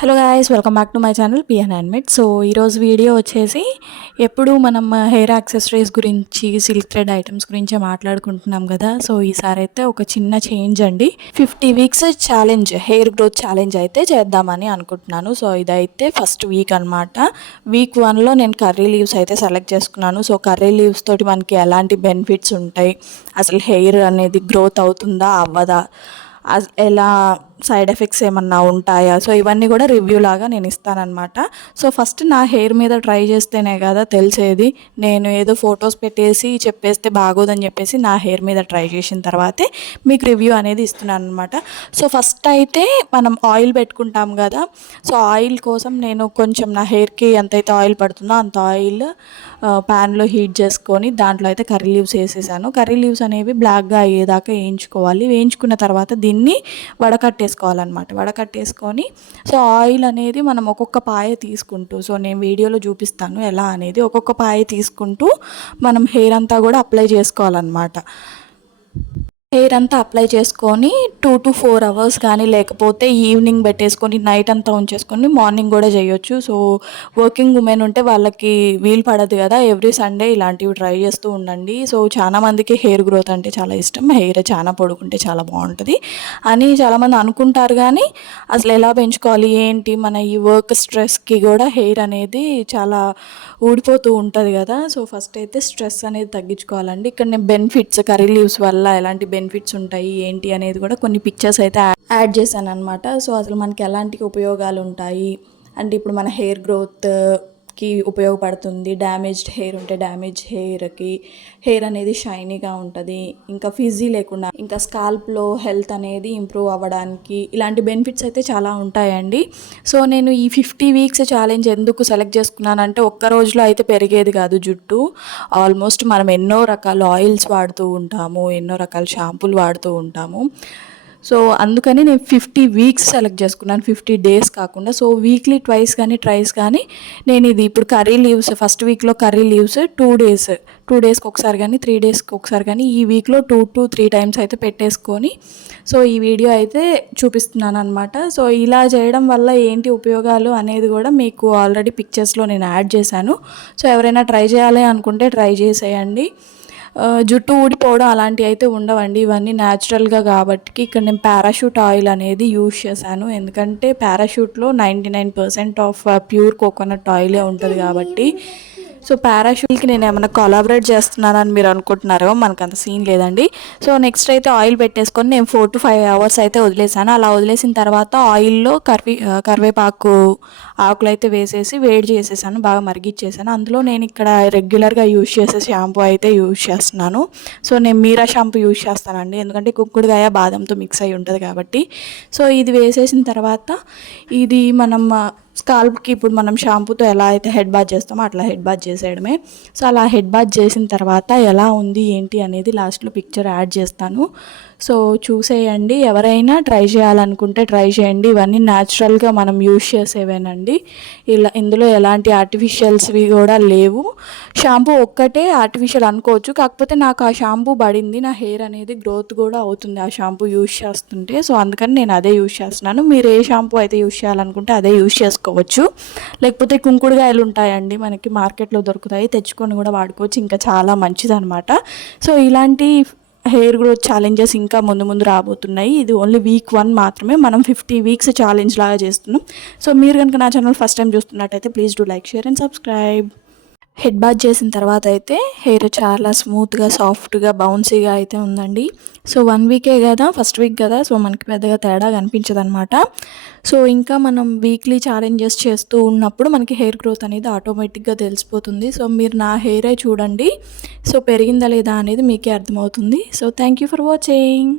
Hello guys, welcome back to my channel PN handmade. So ఈరోజు video వచ్చేసి ఎప్పుడు మనం హెయిర్ యాక్సెసరీస్ గురించి, సిల్క్ థ్రెడ్ ఐటమ్స్ గురించే మాట్లాడుకుంటున్నాం కదా. సో ఈసారి అయితే ఒక చిన్న చేంజ్ అండి. 50 weeks challenge, hair growth challenge అయితే చేద్దామని అనుకుంటున్నాను. సో ఇదైతే ఫస్ట్ వీక్ అనమాట. వీక్ 1లో నేను కర్రీ లీవ్స్ అయితే సెలెక్ట్ చేసుకున్నాను. సో కర్రీ లీవ్స్ తోటి మనకి ఎలాంటి బెనిఫిట్స్ ఉంటాయి, అసలు హెయిర్ అనేది గ్రోత్ అవుతుందా అవ్వదా, ఎలా సైడ్ ఎఫెక్ట్స్ ఏమన్నా ఉంటాయా, సో ఇవన్నీ కూడా రివ్యూ లాగా నేను ఇస్తానన్నమాట. సో ఫస్ట్ నా హెయిర్ మీద ట్రై చేస్తేనే కదా తెలిసేది. నేను ఏదో ఫొటోస్ పెట్టేసి చెప్పేస్తే బాగోదని చెప్పేసి నా హెయిర్ మీద ట్రై చేసిన తర్వాతే మీకు రివ్యూ అనేది ఇస్తున్నాను అనమాట. సో ఫస్ట్ అయితే మనం ఆయిల్ పెట్టుకుంటాం కదా. సో ఆయిల్ కోసం నేను కొంచెం నా హెయిర్కి ఎంతైతే ఆయిల్ పడుతుందో అంత ఆయిల్ ప్యాన్లో హీట్ చేసుకొని దాంట్లో అయితే కర్రీ లీవ్స్ వేసేసాను. కర్రీ లీవ్స్ అనేవి బ్లాక్గా అయ్యేదాకా వేయించుకోవాలి. వేయించుకున్న తర్వాత దీన్ని వడకట్టేసుకోవాలన్నమాట. వడకట్టేసుకొని సో ఆయిల్ అనేది మనం ఒక్కొక్క పాయ తీసుకుంటూ, సో నేను వీడియోలో చూపిస్తాను ఎలా అనేది, ఒక్కొక్క పాయ తీసుకుంటూ మనం హెయిర్ అంతా కూడా అప్లై చేసుకోవాలన్నమాట. హెయిర్ అంతా అప్లై చేసుకొని 2 to 4 అవర్స్ కానీ లేకపోతే ఈవినింగ్ పెట్టేసుకొని నైట్ అంతా ఉంచేసుకొని మార్నింగ్ కూడా చేయొచ్చు. సో వర్కింగ్ ఉమెన్ ఉంటే వాళ్ళకి వీలు పడదు కదా. ఎవ్రీ సండే ఇలాంటివి ట్రై చేస్తూ ఉండండి. సో చాలామందికి హెయిర్ గ్రోత్ అంటే చాలా ఇష్టం, హెయిర్ చాలా పొడుగుంటే చాలా బాగుంటుంది అని చాలామంది అనుకుంటారు. కానీ అసలు ఎలా పెంచుకోవాలి ఏంటి, మన ఈ వర్క్ స్ట్రెస్కి కూడా హెయిర్ అనేది చాలా ఊడిపోతూ ఉంటుంది కదా. సో ఫస్ట్ అయితే స్ట్రెస్ అనేది తగ్గించుకోవాలండి. ఇక్కడ నేను బెనిఫిట్స్, కర్రీ లీవ్స్ వల్ల ఎలాంటి బెనిఫిట్స్ ఉంటాయి ఏంటి అనేది కూడా కొన్ని పిక్చర్స్ అయితే యాడ్ చేశాను అనమాట. సో అసలు మనకి ఎలాంటి ఉపయోగాలు ఉంటాయి అంటే, ఇప్పుడు మన హెయిర్ గ్రోత్కి ఉపయోగపడుతుంది. డ్యామేజ్డ్ హెయిర్ ఉంటే డ్యామేజ్ హెయిర్కి హెయిర్ అనేది షైనీగా ఉంటుంది, ఇంకా ఫిజీ లేకుండా, ఇంకా స్కాల్ప్లో హెల్త్ అనేది ఇంప్రూవ్ అవ్వడానికి ఇలాంటి బెనిఫిట్స్ అయితే చాలా ఉంటాయండి. సో నేను ఈ 50 వీక్స్ ఛాలెంజ్ ఎందుకు సెలెక్ట్ చేసుకున్నానంటే, ఒక్క రోజులో అయితే పెరిగేది కాదు జుట్టు. ఆల్మోస్ట్ మనం ఎన్నో రకాల ఆయిల్స్ వాడుతూ ఉంటాము, ఎన్నో రకాల షాంపూలు వాడుతూ ఉంటాము. సో అందుకని నేను 50 వీక్స్ సెలెక్ట్ చేసుకున్నాను, 50 డేస్ కాకుండా. సో వీక్లీ ట్వైస్ కానీ ట్రైస్ కానీ నేను ఇది ఇప్పుడు కర్రీ లీవ్స్ ఫస్ట్ వీక్లో కర్రీ లీవ్స్ 2 డేస్కి ఒకసారి కానీ 3 డేస్కి ఒకసారి కానీ ఈ వీక్లో 2 to 3 టైమ్స్ అయితే పెట్టేసుకొని సో ఈ వీడియో అయితే చూపిస్తున్నాను అనమాట. సో ఇలా చేయడం వల్ల ఏంటి ఉపయోగాలు అనేది కూడా మీకు ఆల్రెడీ పిక్చర్స్లో నేను యాడ్ చేశాను. సో ఎవరైనా ట్రై చేయాలి అనుకుంటే ట్రై చేసేయండి. జుట్టు ఊడిపోవడం అలాంటివి అయితే ఉండవండి, ఇవన్నీ న్యాచురల్గా కాబట్టి. ఇక్కడ నేను పారాషూట్ ఆయిల్ అనేది యూజ్ చేశాను, ఎందుకంటే పారాషూట్లో 99% ఆఫ్ ప్యూర్ కోకోనట్ ఆయిలే ఉంటుంది కాబట్టి. సో పారాషూట్కి నేను ఏమైనా కొలాబరేట్ చేస్తున్నానని మీరు అనుకుంటున్నారో, మనకు అంత సీన్ లేదండి. సో నెక్స్ట్ అయితే ఆయిల్ పెట్టేసుకొని నేను 4 to 5 అవర్స్ అయితే వదిలేసాను. అలా వదిలేసిన తర్వాత ఆయిల్లో కరివేపాకు ఆకులు అయితే వేసేసి వేడి చేసేసాను, బాగా మరిగిచ్చేసాను. అందులో నేను ఇక్కడ రెగ్యులర్గా యూజ్ చేసే షాంపూ అయితే యూజ్ చేస్తున్నాను. సో నేను మీరా షాంపూ యూజ్ చేస్తానండి, ఎందుకంటే కుంకుడుకాయ బాదంతో మిక్స్ అయి ఉంటుంది కాబట్టి. సో ఇది వేసేసిన తర్వాత ఇది మనం స్కాల్ప్కి ఇప్పుడు మనం షాంపూతో ఎలా అయితే హెడ్ బాత్ చేస్తామో అట్లా హెడ్ బాత్ చేసేయడమే. సో అలా హెడ్ బాత్ చేసిన తర్వాత ఎలా ఉంది ఏంటి అనేది లాస్ట్లో పిక్చర్ యాడ్ చేస్తాను. సో చూసేయండి. ఎవరైనా ట్రై చేయాలనుకుంటే ట్రై చేయండి. ఇవన్నీ న్యాచురల్గా మనం యూజ్ చేసేవేనండి. ఇందులో ఎలాంటి ఆర్టిఫిషియల్స్వి కూడా లేవు. షాంపూ ఒక్కటే ఆర్టిఫిషియల్ అనుకోవచ్చు, కాకపోతే నాకు ఆ షాంపూ పడింది, నా హెయిర్ అనేది గ్రోత్ కూడా అవుతుంది ఆ షాంపూ యూజ్ చేస్తుంటే. సో అందుకని నేను అదే యూజ్ చేస్తున్నాను. మీరు ఏ షాంపూ అయితే యూజ్ చేయాలనుకుంటే అదే యూజ్ చేసుకోవచ్చు. లేకపోతే కుంకుడుకాయలు ఉంటాయండి, మనకి మార్కెట్లో దొరుకుతాయి, తెచ్చుకొని కూడా వాడుకోవచ్చు, ఇంకా చాలా మంచిదన్నమాట. సో ఇలాంటి హెయిర్ గ్రోత్ ఛాలెంజెస్ ఇంకా ముందు రాబోతున్నాయి. ఇది ఓన్లీ వీక్ 1 మాత్రమే, మనం 50 వీక్స్ ఛాలెంజ్ లాగా చేస్తున్నాం. సో మీరు కనుక నా ఛానల్ ఫస్ట్ టైం చూస్తున్నట్టయితే please do like, share and subscribe. Head bath చేసిన తర్వాత అయితే హెయిర్ చాలా స్మూత్గా, సాఫ్ట్గా, బౌన్సీగా అయితే ఉందండి. సో 1 వీకే కదా, ఫస్ట్ వీక్ కదా, సో మనకి పెద్దగా తేడా కనిపించదు అనమాట. సో ఇంకా మనం వీక్లీ ఛాలెంజెస్ చేస్తూ ఉన్నప్పుడు మనకి హెయిర్ గ్రోత్ అనేది ఆటోమేటిక్గా తెలిసిపోతుంది. సో మీరు నా హెయిరే చూడండి, సో పెరిగిందా లేదా అనేది మీకే అర్థమవుతుంది. So thank you for watching.